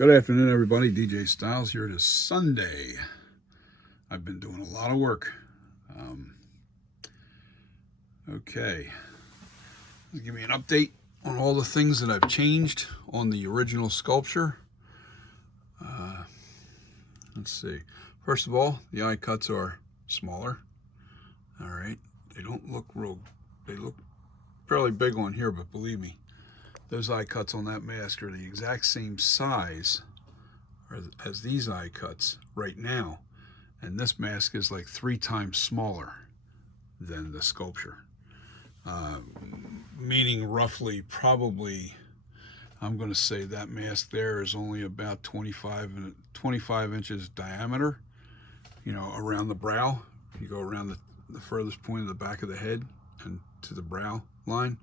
Good afternoon, everybody. DJ Styles here. It is Sunday. I've been doing a lot of work. Okay. Give me an update on all the things that I've changed on the original sculpture. Let's see. First of all, the eye cuts are smaller. All right. They don't look real, they look fairly big on here, but believe me, those eye cuts on that mask are the exact same size as these eye cuts right now. And this mask is like 3 times smaller than the sculpture. Meaning roughly, probably, I'm going to say that mask there is only about 25 inches diameter, you know, around the brow. You go around the furthest point of the back of the head and to the brow line.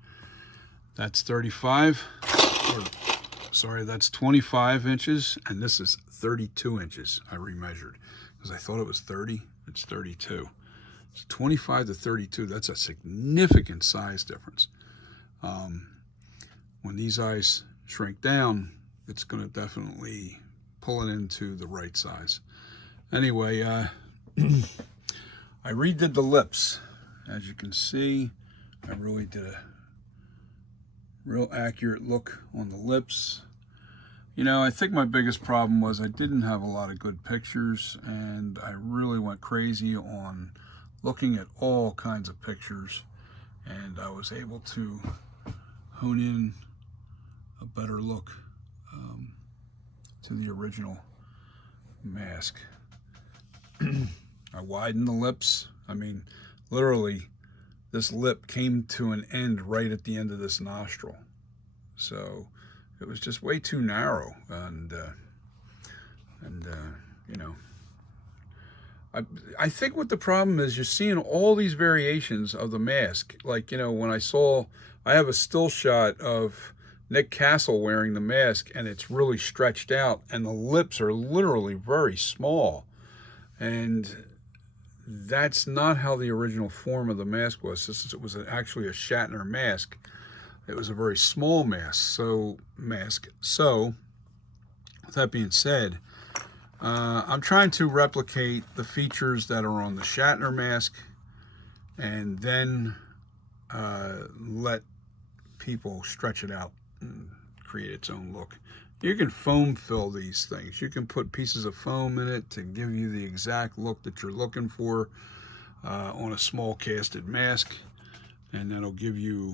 That's 35, or sorry, that's 25 inches, and this is 32 inches. I remeasured because I thought it was 30. It's 32. It's 25 to 32. That's a significant size difference. When these eyes shrink down, it's going to definitely pull it into the right size. Anyway, I redid the lips. As you can see, I really did a real accurate look on the lips. You know, I think my biggest problem was I didn't have a lot of good pictures, and I really went crazy on looking at all kinds of pictures, and I was able to hone in a better look to the original mask. I widened the lips. I mean, literally, this lip came to an end right at the end of this nostril. So it was just way too narrow. And you know, I think what the problem is, you're seeing all these variations of the mask. Like, you know, when I have a still shot of Nick Castle wearing the mask, and it's really stretched out, and the lips are literally very small. And that's not how the original form of the mask was. It was actually a Shatner mask. It was a very small mask. So with that being said, I'm trying to replicate the features that are on the Shatner mask, and then let people stretch it out and create its own look. You can foam fill these things. You can put pieces of foam in it to give you the exact look that you're looking for on a small casted mask, and that'll give you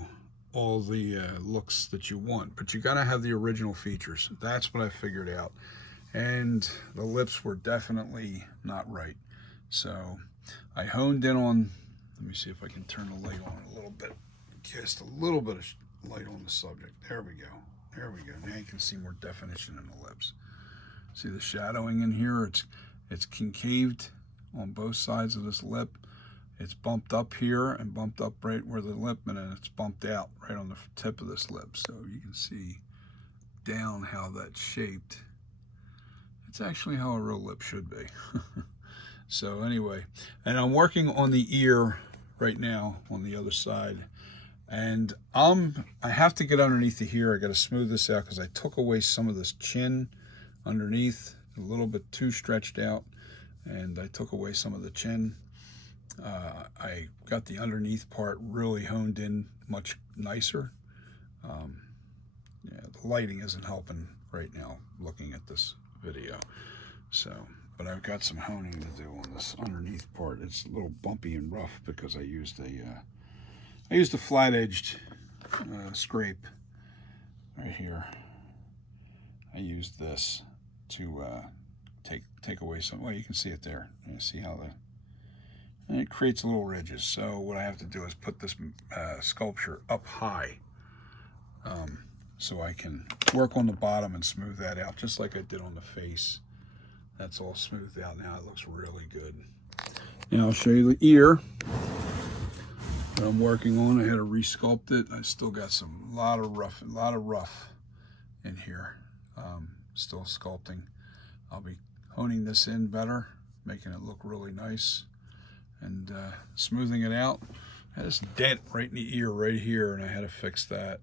all the looks that you want. But you got to have the original features. That's what I figured out. And the lips were definitely not right. So I honed in on, let me see if I can turn the light on a little bit, cast a little bit of light on the subject. There we go. There we go. Now you can see more definition in the lips. See the shadowing in here? It's concaved on both sides of this lip. It's bumped up here and bumped up right where the lip, and then it's bumped out right on the tip of this lip. So you can see down how that's shaped. It's actually how a real lip should be. So anyway, and I'm working on the ear right now on the other side. And I have to get underneath the ear. I got to smooth this out because I took away some of this chin underneath, a little bit too stretched out, and I took away some of the chin. I got the underneath part really honed in much nicer. Yeah, the lighting isn't helping right now looking at this video. So, but I've got some honing to do on this underneath part. It's a little bumpy and rough because I used a flat-edged scrape right here. I used this to take away some. Well, you can see it there. You see how and it creates little ridges. So what I have to do is put this sculpture up high, so I can work on the bottom and smooth that out, just like I did on the face. That's all smoothed out now. It looks really good. Now I'll show you the ear that I'm working on. I had to resculpt it. I still got a lot of rough in here. Still sculpting. I'll be honing this in better, making it look really nice, and smoothing it out. I had this dent right in the ear right here, and I had to fix that.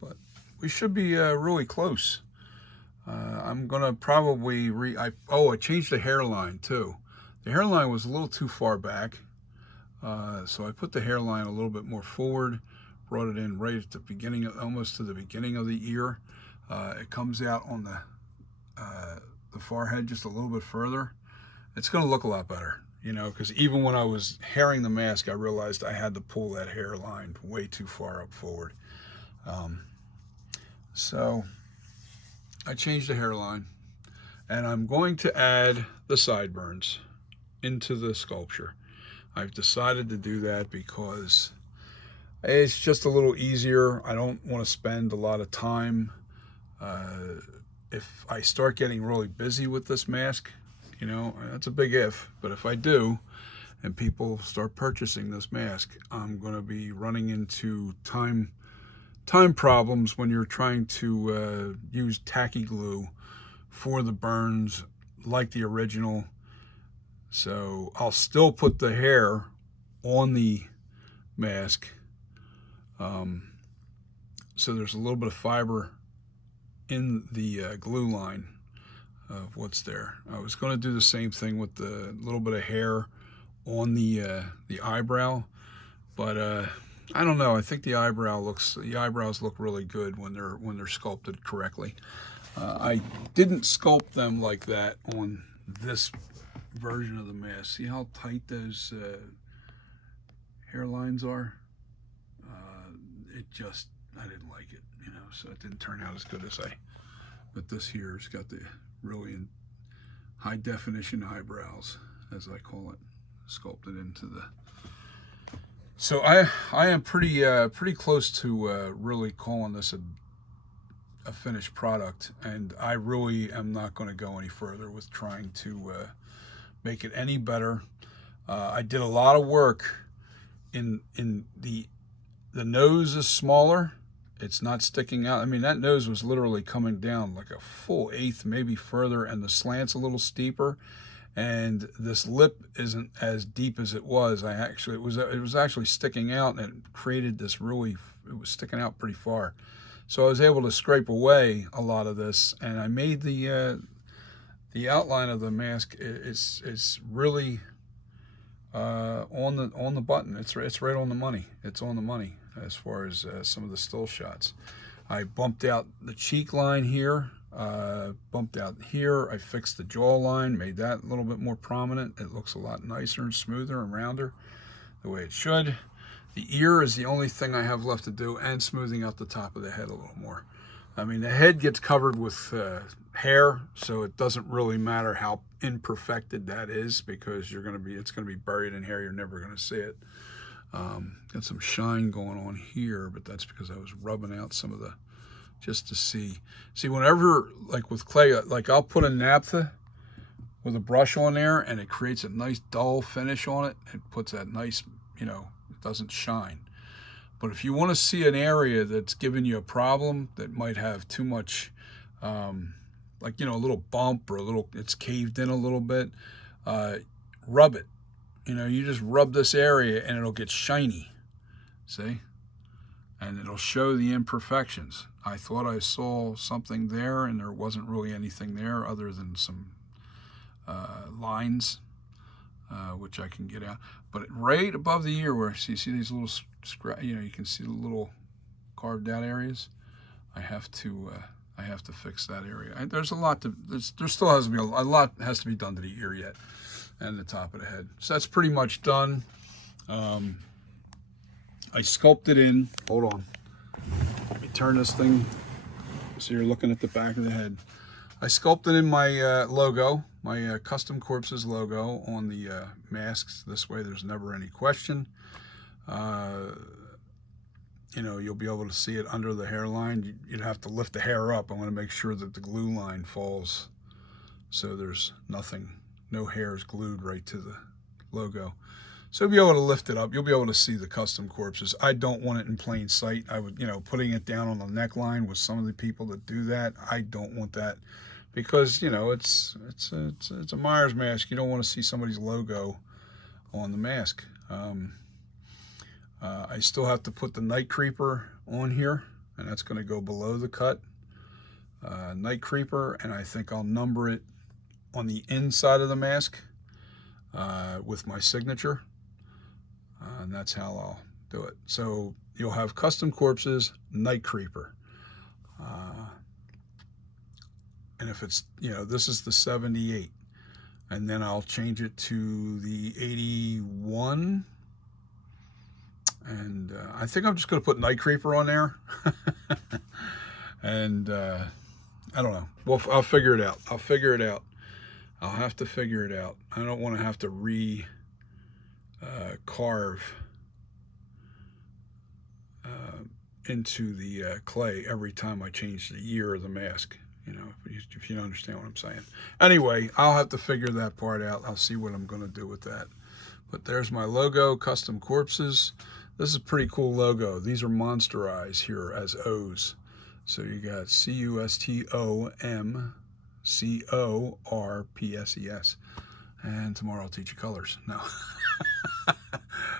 But we should be really close. I'm gonna probably I changed the hairline too. The hairline was a little too far back, so I put the hairline a little bit more forward, brought it in right at the beginning, almost to the beginning of the ear. It comes out on the forehead just a little bit further. It's gonna look a lot better, you know, because even when I was hairing the mask, I realized I had to pull that hairline way too far up forward. So I changed the hairline, and I'm going to add the sideburns into the sculpture. I've decided to do that because it's just a little easier. I don't want to spend a lot of time. If I start getting really busy with this mask, you know, that's a big if, but if I do, and people start purchasing this mask, I'm going to be running into time problems when you're trying to use tacky glue for the burns like the original. So I'll still put the hair on the mask, so there's a little bit of fiber in the glue line of what's there. I was going to do the same thing with the little bit of hair on the eyebrow, but I don't know. I think the eyebrows look really good when they're sculpted correctly. I didn't sculpt them like that on this version of the mask. See how tight those hairlines are? I didn't like it, you know, so it didn't turn out as good as but this here has got the really high definition eyebrows, as I call it, sculpted into the. So I am pretty close to really calling this a finished product, and I really am not going to go any further with trying to make it any better. I did a lot of work in the nose is smaller. It's not sticking out. I mean, that nose was literally coming down like a full eighth, maybe further, and the slant's a little steeper. And this lip isn't as deep as it was. It was actually sticking out, and it created this it was sticking out pretty far. So I was able to scrape away a lot of this, and I made the outline of the mask is really on the button. It's right on the money. It's on the money as far as some of the still shots. I bumped out the cheek line here, bumped out here. I fixed the jawline, made that a little bit more prominent. It looks a lot nicer and smoother and rounder, the way it should. The ear is the only thing I have left to do, and smoothing out the top of the head a little more. I mean, the head gets covered with hair, so it doesn't really matter how imperfected that is, because it's gonna be buried in hair. You're never gonna see it. Got some shine going on here, but that's because I was rubbing out some of the, just to see. See, whenever, like with clay, like I'll put a naphtha with a brush on there, and it creates a nice dull finish on it. It puts that nice, you know, it doesn't shine. But if you want to see an area that's giving you a problem, that might have too much, like, you know, a little bump, or it's caved in a little bit, rub it. You know, you just rub this area and it'll get shiny, see? And it'll show the imperfections. I thought I saw something there, and there wasn't really anything there other than some lines, which I can get out. But right above the ear, where you see these little you know, you can see the little carved out areas. I have to fix that area. And there's a lot there still has to be a lot has to be done to the ear yet, and the top of the head. So that's pretty much done. I sculpted in. Hold on. Let me turn this thing so you're looking at the back of the head. I sculpted in my logo, my Custom Corpses logo on the masks. This way there's never any question. You know, you'll be able to see it under the hairline. You'd have to lift the hair up. I want to make sure that the glue line falls, so there's no hairs glued right to the logo. So you'll be able to lift it up. You'll be able to see the Custom Corpses. I don't want it in plain sight. I would, you know, putting it down on the neckline with some of the people that do that, I don't want that, because, you know, it's a Myers mask. You don't want to see somebody's logo on the mask. I still have to put the NightCreeper on here, and that's going to go below the cut. NightCreeper, and I think I'll number it on the inside of the mask with my signature, and that's how I'll do it. So you'll have Custom Corpses NightCreeper, and if it's, you know, this is the 78, and then I'll change it to the 81, and I think I'm just going to put NightCreeper on there. And I don't know. Well, I'll figure it out. I'll figure it out. I'll have to figure it out. I don't want to have to carve into the clay every time I change the year of the mask. You know, if you understand what I'm saying. Anyway, I'll have to figure that part out. I'll see what I'm going to do with that. But there's my logo, Custom Corpses. This is a pretty cool logo. These are monster eyes here as O's. So you got CUSTOMCORPSES. And tomorrow I'll teach you colors. No.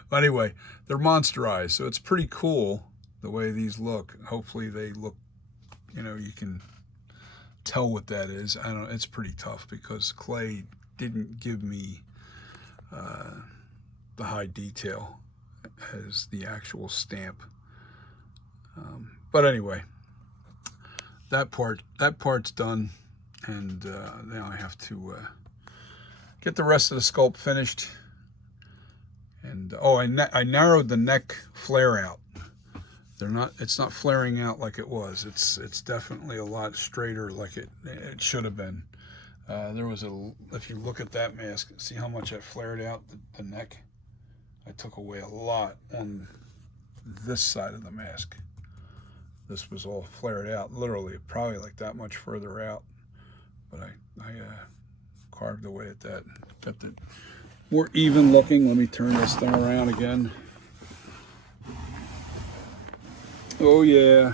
But anyway, they're monster eyes. So it's pretty cool the way these look. Hopefully they look, you know, you can tell what that is. I don't know. It's pretty tough because clay didn't give me the high detail as the actual stamp. But anyway, that part's done, and now I have to get the rest of the sculpt finished. And oh, I narrowed the neck flare out. It's not flaring out like it was. It's definitely a lot straighter like it should have been. There was if you look at that mask, see how much I flared out the neck? I took away a lot on this side of the mask. This was all flared out, literally, probably like that much further out. But I carved away at that. Got it more even looking. Let me turn this thing around again. Oh yeah,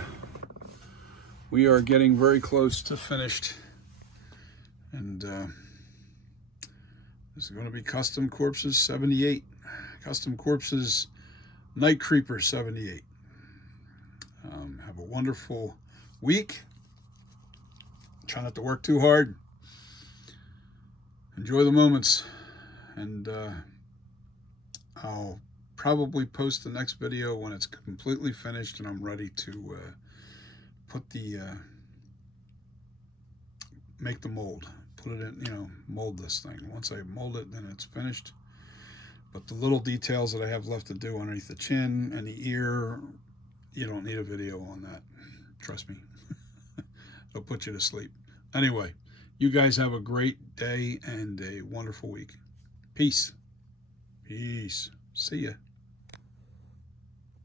we are getting very close to finished. And this is going to be Custom Corpses 78. Custom Corpses NightCreeper 78. Have a wonderful week. Try not to work too hard. Enjoy the moments. And I'll probably post the next video when it's completely finished and I'm ready to put make the mold. Put it in, you know, mold this thing. Once I mold it, then it's finished. But the little details that I have left to do underneath the chin and the ear, you don't need a video on that. Trust me. It'll put you to sleep. Anyway, you guys have a great day and a wonderful week. Peace. Peace. See ya.